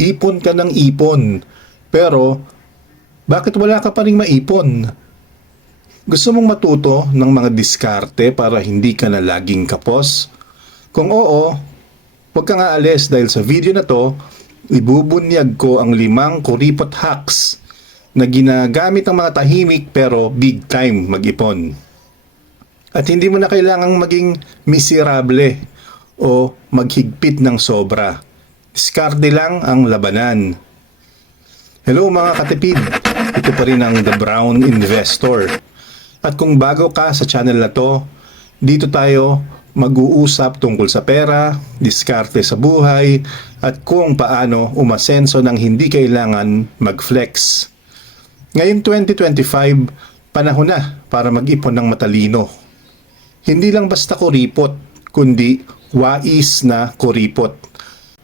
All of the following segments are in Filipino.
ipon ka ng ipon. Pero, bakit wala ka pa rin maipon? Gusto mong matuto ng mga diskarte para hindi ka na laging kapos? Kung oo, huwag kang aalis dahil sa video na to, ibubunyag ko ang limang kuripot hacks na ginagamit ng mga tahimik pero big time mag-ipon. At hindi mo na kailangang maging miserable o maghigpit ng sobra. Diskarte lang ang labanan. Hello mga katipid, ito pa rin ang The Brown Investor. At kung bago ka sa channel na to, dito tayo mag-uusap tungkol sa pera, diskarte sa buhay, at kung paano umasenso ng hindi kailangan mag-flex. Ngayon 2025, panahon na para mag-ipon ng matalino. Hindi lang basta kuripot, kundi wais na kuripot.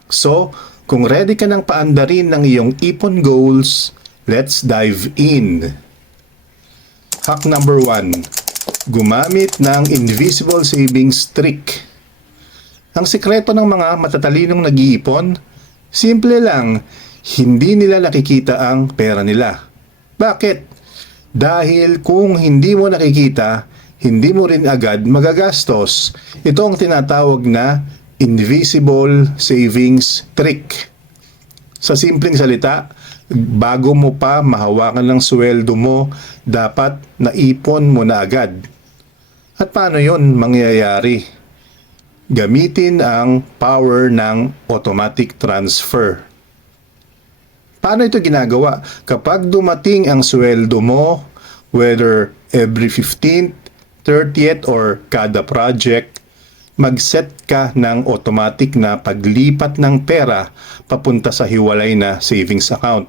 So, kung ready ka ng paandarin ng iyong ipon goals, let's dive in. Hack number 1. Gumamit ng invisible savings trick. Ang sikreto ng mga matatalinong nag-iipon, simple lang, hindi nila nakikita ang pera nila. Bakit? Dahil kung hindi mo nakikita, hindi mo rin agad magagastos. Ito ang tinatawag na invisible savings trick. Sa simpleng salita, bago mo pa mahawakan ng sweldo mo, dapat naipon mo na agad. At paano yon mangyayari? Gamitin ang power ng automatic transfer. Paano ito ginagawa? Kapag dumating ang sweldo mo, whether every 15th, 30th, or kada project, mag-set ka ng automatic na paglipat ng pera papunta sa hiwalay na savings account.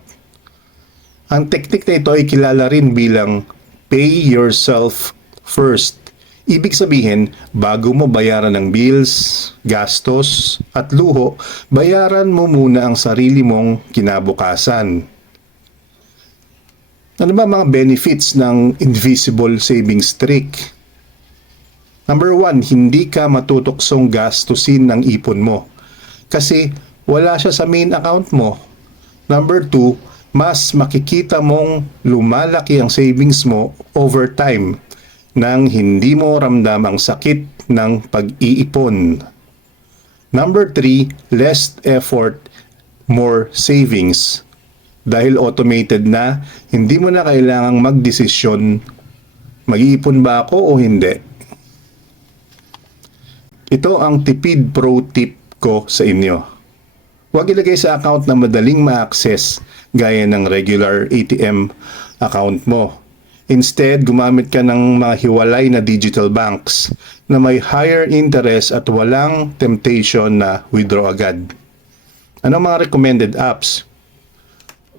Ang teknik na ito ay kilala rin bilang pay yourself first. Ibig sabihin, bago mo bayaran ng bills, gastos, at luho, bayaran mo muna ang sarili mong kinabukasan. Ano ba mga benefits ng invisible savings trick? Number one, hindi ka matutuksong gastusin ng ipon mo. Kasi wala siya sa main account mo. Number two, mas makikita mong lumalaki ang savings mo over time nang hindi mo ramdam ang sakit ng pag-iipon. Number three, less effort, more savings. Dahil automated na, hindi mo na kailangang magdesisyon mag-iipon ba ako o hindi. Ito ang tipid pro tip ko sa inyo. Huwag ilagay sa account na madaling ma-access gaya ng regular ATM account mo. Instead, gumamit ka ng mga hiwalay na digital banks na may higher interest at walang temptation na withdraw agad. Ano mga recommended apps?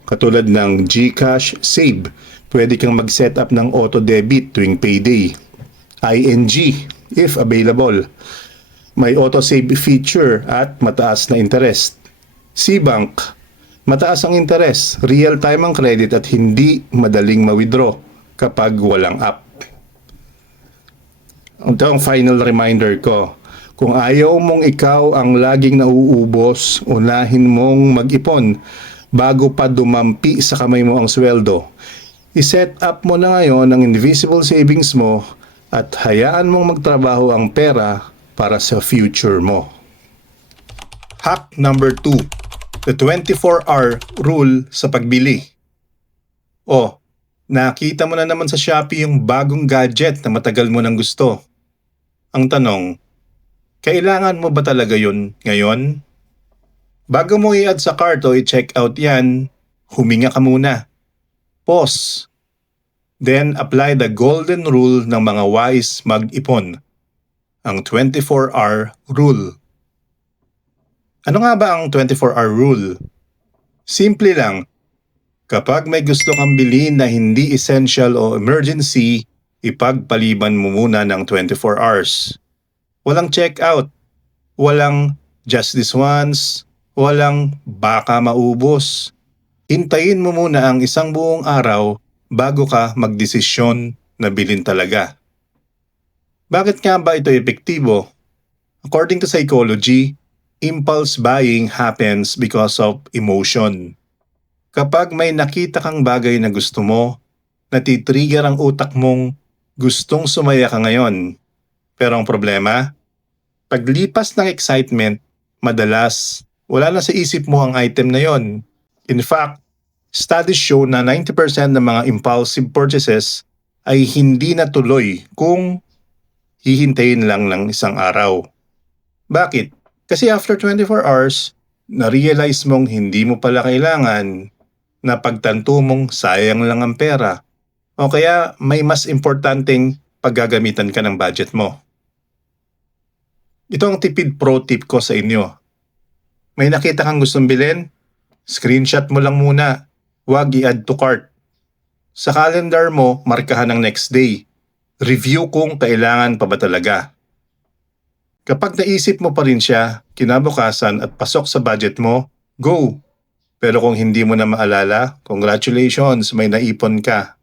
Katulad ng GCash Save, pwede kang mag-set up ng auto debit tuwing payday. ING, if available. May auto save feature at mataas na interest. C-Bank, mataas ang interest, real time ang credit at hindi madaling ma-withdraw kapag walang app. Ito ang final reminder ko. Kung ayaw mong ikaw ang laging nauubos, unahin mong mag-ipon bago pa dumampi sa kamay mo ang sweldo. I-set up mo na ngayon ang invisible savings mo at hayaan mong magtrabaho ang pera para sa future mo. Hack number 2. The 24-hour rule sa pagbili. O, nakita mo na naman sa Shopee yung bagong gadget na matagal mo nang gusto. Ang tanong, kailangan mo ba talaga yun ngayon? Bago mo i-add sa cart o i-check out yan, huminga ka muna. Pause. Then apply the golden rule ng mga wise mag-ipon ang 24-hour rule. Ano nga ba ang 24-hour rule? Simple lang. Kapag may gusto kang bilhin na hindi essential o emergency, ipagpaliban mo muna ng 24 hours. Walang check-out. Walang just this once. Walang baka maubos. Hintayin mo muna ang isang buong araw bago ka magdesisyon na bilhin talaga. Bakit nga ba ito epektibo? According to psychology, impulse buying happens because of emotion. Kapag may nakita kang bagay na gusto mo, natitrigger ang utak mong gustong sumaya ka ngayon. Pero ang problema, paglipas ng excitement, madalas wala na sa isip mo ang item na yon. In fact, studies show na 90% ng mga impulsive purchases ay hindi natuloy kung hihintayin lang ng isang araw. Bakit? Kasi after 24 hours, na-realize mong hindi mo pala kailangan na pagtanto mong sayang lang ang pera o kaya may mas importanteng paggagamitan ka ng budget mo. Ito ang tipid pro tip ko sa inyo. May nakita kang gustong bilhin? Screenshot mo lang muna. Huwag i-add to cart. Sa calendar mo, markahan ang next day. Review kung kailangan pa ba talaga. Kapag naisip mo pa rin siya, kinabukasan at pasok sa budget mo, go! Pero kung hindi mo na maalala, congratulations, may naipon ka.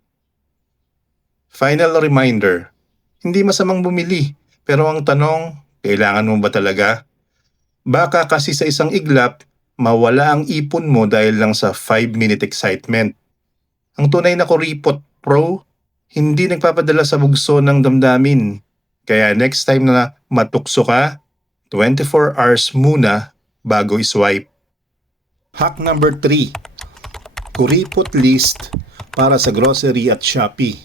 Final reminder, hindi masamang bumili, pero ang tanong, kailangan mo ba talaga? Baka kasi sa isang iglap, mawala ang ipon mo dahil lang sa 5-minute excitement. Ang tunay na Kuripot Pro, hindi nagpapadala sa bugso ng damdamin. Kaya next time na matukso ka, 24 hours muna bago iswipe. Hack number 3. Kuripot list para sa grocery at Shopee.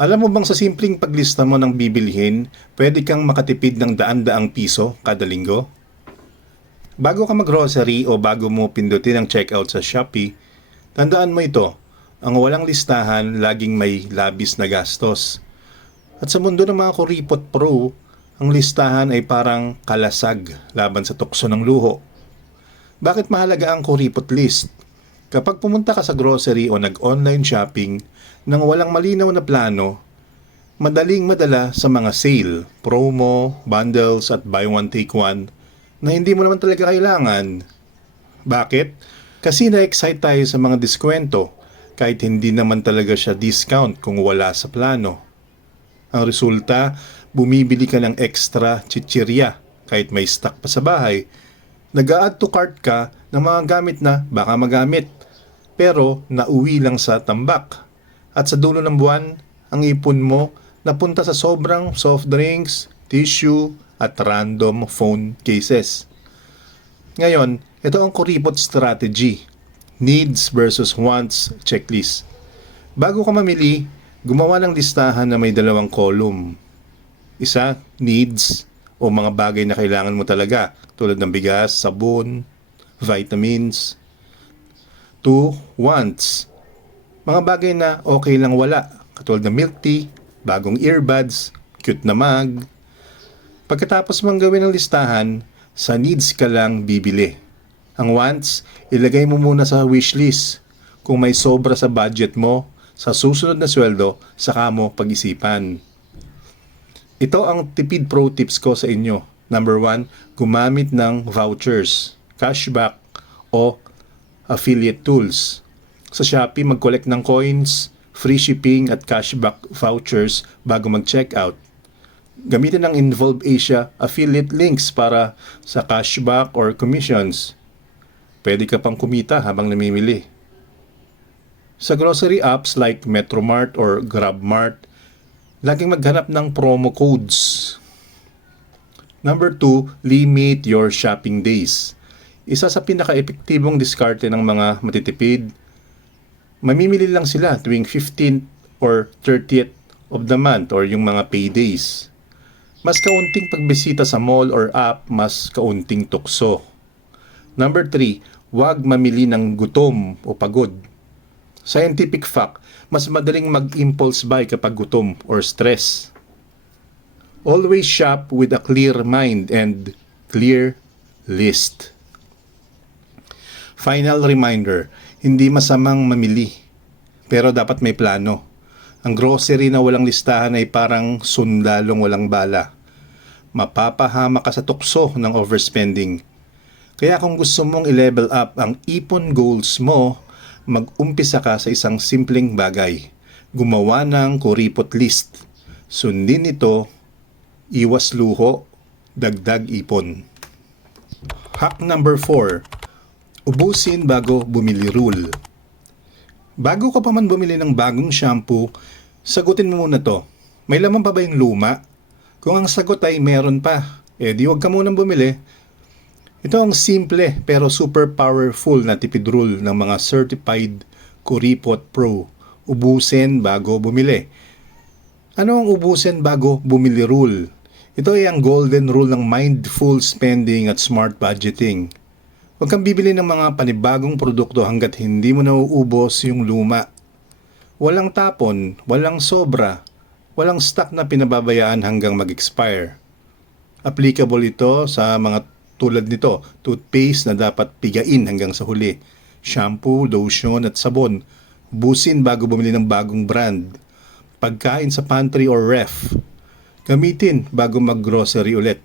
Alam mo bang sa simpleng paglista mo ng bibilhin, pwede kang makatipid ng daan-daang piso kada linggo? Bago ka mag-grocery o bago mo pindutin ang checkout sa Shopee, tandaan mo ito, ang walang listahan laging may labis na gastos. At sa mundo ng mga kuripot pro, ang listahan ay parang kalasag laban sa tukso ng luho. Bakit mahalaga ang kuripot list? Kapag pumunta ka sa grocery o nag-online shopping nang walang malinaw na plano, madaling madala sa mga sale, promo, bundles at buy one take one na hindi mo naman talaga kailangan. Bakit? Kasi na-excite tayo sa mga diskwento kahit hindi naman talaga siya discount kung wala sa plano. Ang resulta, bumibili ka ng extra chichirya kahit may stock pa sa bahay. Nag-add to cart ka ng mga gamit na baka magamit pero nauwi lang sa tambak. At sa dulo ng buwan, ang ipon mo napunta sa sobrang soft drinks, tissue, at random phone cases. Ngayon, ito ang kuripot strategy. Needs versus wants checklist. Bago ka mamili, gumawa ng listahan na may dalawang column. Isa, needs o mga bagay na kailangan mo talaga tulad ng bigas, sabon, vitamins. Two, wants. Mga bagay na okay lang wala katulad ng milk tea, bagong earbuds, cute na mug. Pagkatapos mong gawin ang listahan, sa needs ka lang bibili. Ang wants, ilagay mo muna sa wishlist. Kung may sobra sa budget mo, sa susunod na sweldo, saka mo pag-isipan. Ito ang tipid pro tips ko sa inyo. Number one, gumamit ng vouchers, cashback, o affiliate tools. Sa Shopee, mag-collect ng coins, free shipping at cashback vouchers bago mag-checkout. Gamitin ang Involve Asia affiliate links para sa cashback or commissions. Pwede ka pang kumita habang namimili. Sa grocery apps like Metromart or GrabMart, laging maghanap ng promo codes. Number 2, limit your shopping days. Isa sa pinaka-epektibong diskarte ng mga matitipid, mamimili lang sila tuwing 15th or 30th of the month or yung mga paydays. Mas kaunting pagbisita sa mall or app, mas kaunting tukso. Number 3, huwag mamili ng gutom o pagod. Scientific fact, mas madaling mag-impulse buy kapag gutom or stress. Always shop with a clear mind and clear list. Final reminder, hindi masamang mamili, pero dapat may plano. Ang grocery na walang listahan ay parang sundalong walang bala. Mapapahama ka sa tukso ng overspending. Kaya kung gusto mong i-level up ang ipon goals mo, mag-umpisa ka sa isang simpleng bagay. Gumawa ng kuripot list. Sundin ito, iwas luho, dagdag ipon. Hack number 4. Ubusin bago bumili rule. Bago ka pa man bumili ng bagong shampoo, sagutin mo muna to. May laman pa ba yung luma? Kung ang sagot ay meron pa, eh di huwag ka munang bumili. Ito ang simple pero super powerful na tipid rule ng mga certified Kuripot Pro. Ubusin bago bumili. Ano ang ubusin bago bumili rule? Ito ay ang golden rule ng mindful spending at smart budgeting. Huwag kang bibili ng mga panibagong produkto hanggat hindi mo nauubos yung luma. Walang tapon, walang sobra, walang stock na pinababayaan hanggang mag-expire. Applicable ito sa mga tulad nito, toothpaste na dapat pigain hanggang sa huli, shampoo, lotion at sabon, busin bago bumili ng bagong brand, pagkain sa pantry or ref, gamitin bago mag-grocery ulit,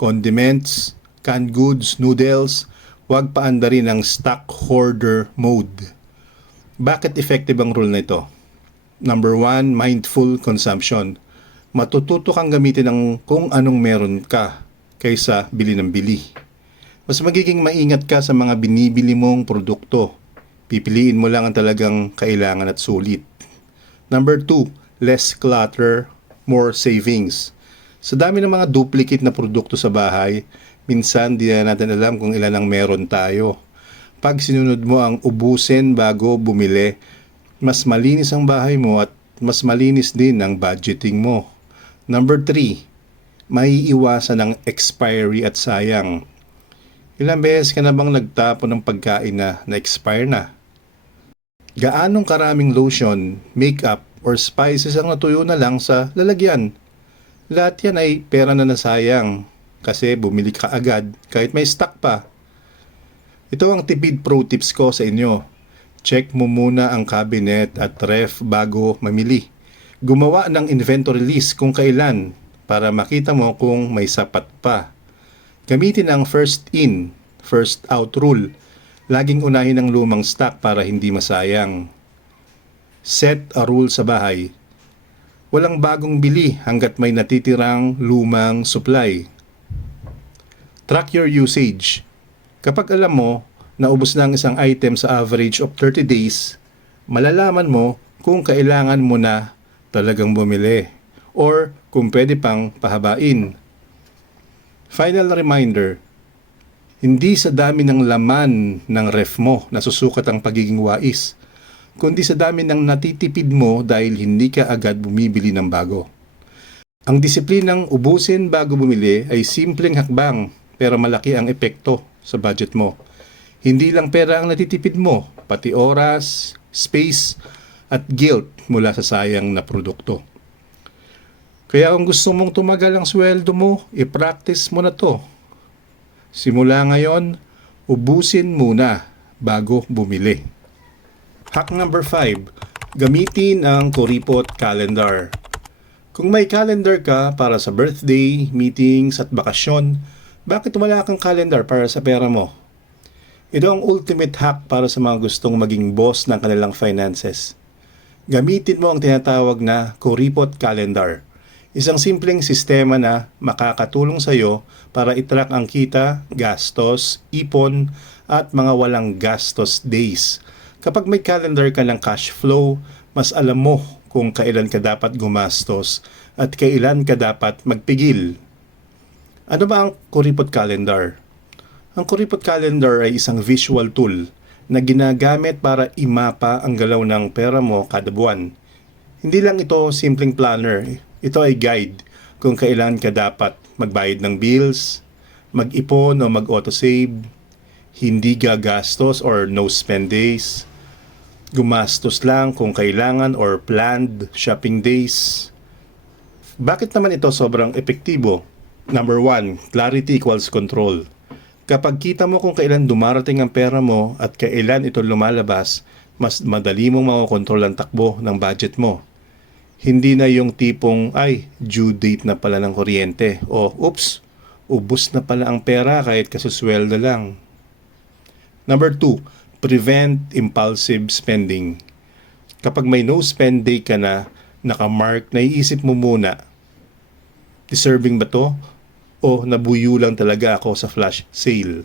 condiments, canned goods, noodles, huwag paandarin ng stock hoarder mode. Bakit effective ang rule na ito? Number one, mindful consumption. Matututo kang gamitin ang kung anong meron ka kaysa bili ng bili. Mas magiging maingat ka sa mga binibili mong produkto. Pipiliin mo lang ang talagang kailangan at sulit. Number two, less clutter, more savings. Sa dami ng mga duplicate na produkto sa bahay, minsan di na natin alam kung ilan ang meron tayo. Pag sinunod mo ang ubusin bago bumili, mas malinis ang bahay mo at mas malinis din ang budgeting mo. Number 3, may iwasan ng expiry at sayang. Ilang beses ka na bang nagtapon ng pagkain na na-expire na? Gaanong karaming lotion, makeup, or spices ang natuyo na lang sa lalagyan? Lahat yan ay pera na nasayang kasi bumili ka agad kahit may stock pa. Ito ang tipid pro tips ko sa inyo. Check mo muna ang cabinet at ref bago mamili. Gumawa ng inventory list kung kailan para makita mo kung may sapat pa. Gamitin ang first in, first out rule. Laging unahin ang lumang stock para hindi masayang. Set a rule sa bahay. Walang bagong bili hanggat may natitirang lumang supply. Track your usage. Kapag alam mo na ubos na ang isang item sa average of 30 days, malalaman mo kung kailangan mo na talagang bumili or kung pwede pang pahabain. Final reminder, hindi sa dami ng laman ng ref mo nasusukat ang pagiging wais, kundi sa dami ng natitipid mo dahil hindi ka agad bumibili ng bago. Ang disiplinang ubusin bago bumili ay simpleng hakbang pero malaki ang epekto sa budget mo. Hindi lang pera ang natitipid mo, pati oras, space, at guilt mula sa sayang na produkto. Kaya kung gusto mong tumagal ang sweldo mo, i-practice mo na to. Simula ngayon, ubusin muna bago bumili. Hack number 5. Gamitin ang Kuripot Calendar. Kung may calendar ka para sa birthday, meetings at bakasyon, bakit wala kang calendar para sa pera mo? Ito ang ultimate hack para sa mga gustong maging boss ng kanilang finances. Gamitin mo ang tinatawag na Kuripot Calendar. Isang simpleng sistema na makakatulong sa iyo para itrack ang kita, gastos, ipon, at mga walang gastos days. Kapag may calendar ka ng cash flow, mas alam mo kung kailan ka dapat gumastos at kailan ka dapat magpigil. Ano ba ang Kuripot Calendar? Ang Kuripot Calendar ay isang visual tool na ginagamit para imapa ang galaw ng pera mo kada buwan. Hindi lang ito simpleng planner, ito ay guide kung kailan ka dapat magbayad ng bills, mag-ipon o mag-autosave, hindi gagastos or no spend days, gumastos lang kung kailangan or planned shopping days. Bakit naman ito sobrang epektibo? Number one, clarity equals control. Kapag kita mo kung kailan dumarating ang pera mo at kailan ito lumalabas, mas madali mong makokontrol ang takbo ng budget mo. Hindi na yung tipong, ay, due date na pala ng kuryente. O, oops, ubus na pala ang pera kahit kasusweldo lang. Number two, prevent impulsive spending. Kapag may no spend day ka na, nakamark, naiisip mo muna, deserving ba to? O nabuyo lang talaga ako sa flash sale?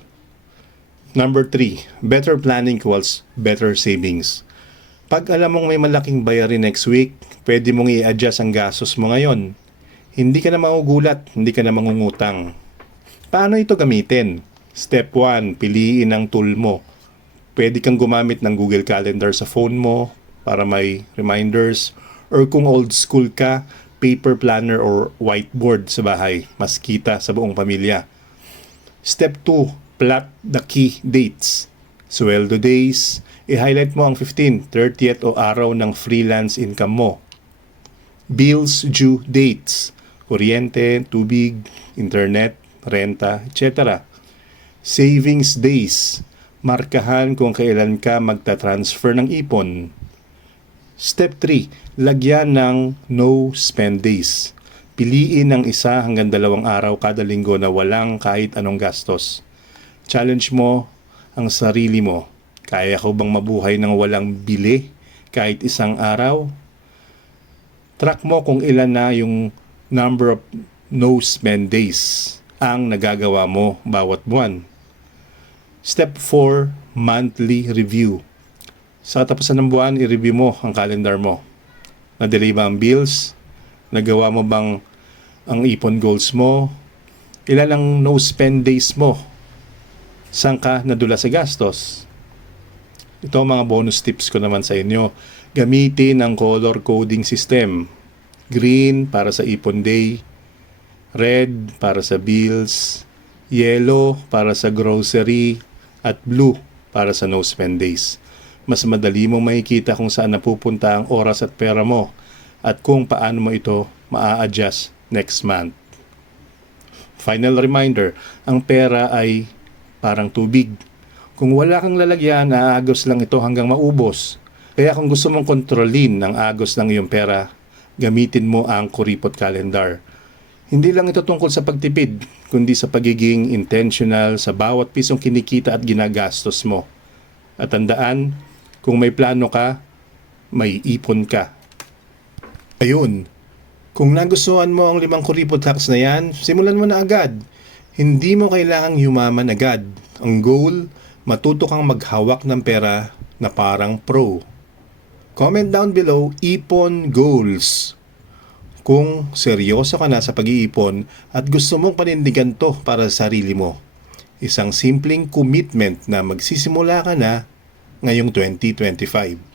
Number 3, better planning equals better savings. Pag alam mong may malaking bayarin next week, pwede mong i-adjust ang gastos mo ngayon. Hindi ka na maugulat, hindi ka na mangungutang. Paano ito gamitin? Step 1, piliin ang tool mo. Pwede kang gumamit ng Google Calendar sa phone mo para may reminders. Or kung old school ka, paper planner or whiteboard sa bahay. Mas kita sa buong pamilya. Step 2, plot the key dates. Sweldo days, i-highlight mo ang 15, 30th o araw ng freelance income mo. Bills due dates, kuryente, tubig, internet, renta, etc. Savings days, markahan kung kailan ka magta-transfer ng ipon. Step 3, lagyan ng no spend days. Piliin ng isa hanggang dalawang araw kada linggo na walang kahit anong gastos. Challenge mo ang sarili mo. Kaya ko bang mabuhay ng walang bili kahit isang araw? Track mo kung ilan na yung number of no spend days ang nagagawa mo bawat buwan. Step 4, monthly review. Sa katapusan ng buwan, i-review mo ang calendar mo. Na-delay ba ang bills? Nagawa mo bang ang ipon goals mo? Ilan ang no spend days mo? Saan ka nadula sa gastos? Ito ang mga bonus tips ko naman sa inyo. Gamitin ang color coding system. Green para sa ipon day, red para sa bills, yellow para sa grocery, at blue para sa no spend days. Mas madali mong makikita kung saan napupunta ang oras at pera mo at kung paano mo ito maa-adjust next month. Final reminder, ang pera ay parang tubig. Kung wala kang lalagyan, aagos lang ito hanggang maubos. Kaya kung gusto mong kontrolin ang agos ng iyong pera, gamitin mo ang kuripot calendar. Hindi lang ito tungkol sa pagtipid, kundi sa pagiging intentional sa bawat pisong kinikita at ginagastos mo. At tandaan, kung may plano ka, may ipon ka. Ayun, kung nagustuhan mo ang limang kuripot hacks na yan, simulan mo na agad. Hindi mo kailangang yumaman agad. Ang goal, matuto kang maghawak ng pera na parang pro. Comment down below, ipon goals. Kung seryoso ka na sa pag-iipon at gusto mong panindigan to para sa sarili mo. Isang simpleng commitment na magsisimula ka na ngayong 2025.